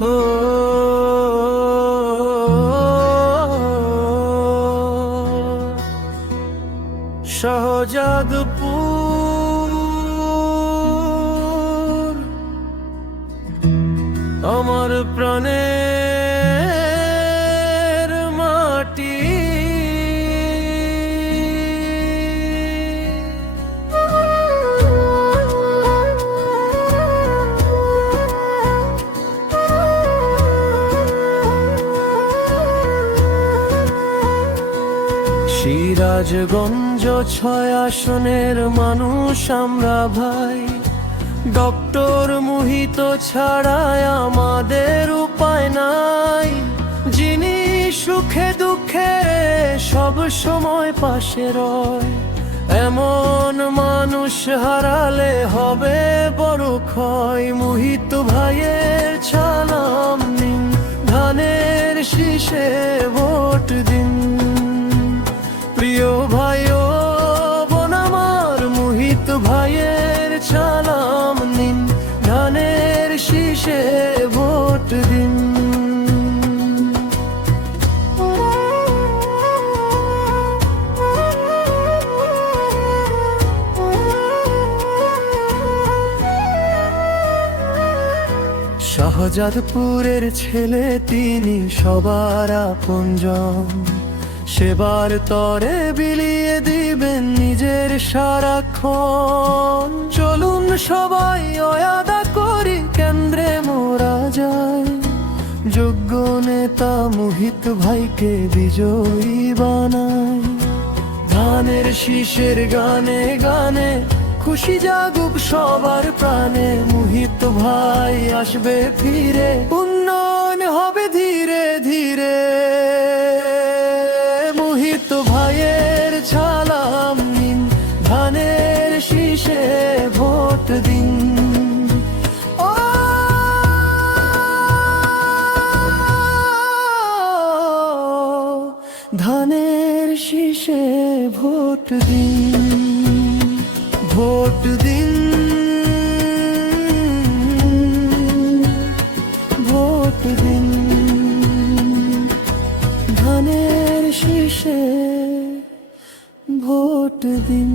ও শাহজাদপুর আমার প্রাণের মাটি। সিরাজগঞ্জ 6 আসনের মানুষ আমরা ভাই, ডক্টর মোহিত ছাড়াই আমাদের উপায় নাই। যিনি সুখে দুঃখে সব সময় পাশে রয়, এমন মানুষ হারালে হবে বড় ক্ষয়। মোহিত ভাইয়ের সালাম নিন, ধানের শীষে ভোট দিন। প্রিয় ভাই ও বোন আমার, মোহিত ভাইয়ের সালাম নিন, ধানের শীষে ভোট দিন। শাহজাদপুরের ছেলে তিনি, সবার আপনজন। সেবার তরে বিলিয়ে দিবেন নিজের সারাক্ষণ। চলুন সবাই ওয়াদা করি, কেন্দ্রে মোরা যায়। যোগ্য নেতা মোহিত ভাইকে বিজয়ী বানাই। ধানের শীষের গানে গানে খুশি জাগুক সবার প্রাণে। মোহিত ভাই আসবে ফিরে, উন্নয়ন হবে ধীরে ধীরে। মোহিত ভাইয়ের সালাম নিন, ধানের শীষে ভোট দিন। ও ধানের শীষে ভোট দিন, ভোট দিন, ভোট দিন। ধানের শীষে ভোট দিন।